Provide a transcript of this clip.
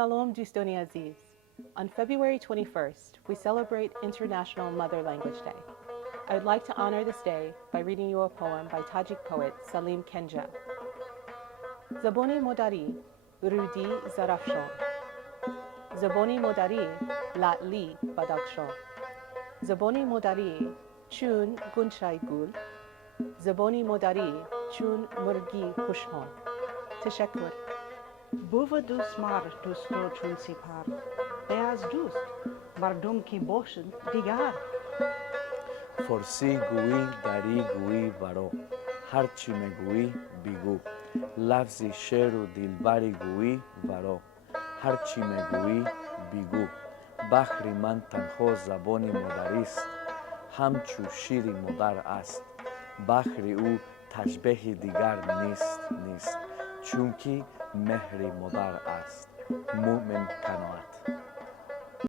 Salom Dustoni Aziz. On February 21st, we celebrate International Mother Language Day. I would like to honor this day by reading you a poem by Tajik poet Salim Kenja. Zaboni Mодарî Rӯdi Zarafshon. Zaboni Mодарî La'li Badakhshan. Zaboni Mодарî Chun Gunchai Gul. Zaboni Mодарî Chun Murgi Khushhan. Teşekkür. بود دوست مرد دوستو چون سپر به از دوست مردم که باشند دیگر فارسی گویی دری گویی ورا هرچی میگویی بگو لفظی شعر و دلبری گویی ورا هرچی میگویی بگو بحر من تنها زبان مادری است همچو شیر مادر است بحر او تشبیه دیگر نیست چونکه مهر مادر است مؤمن قناعت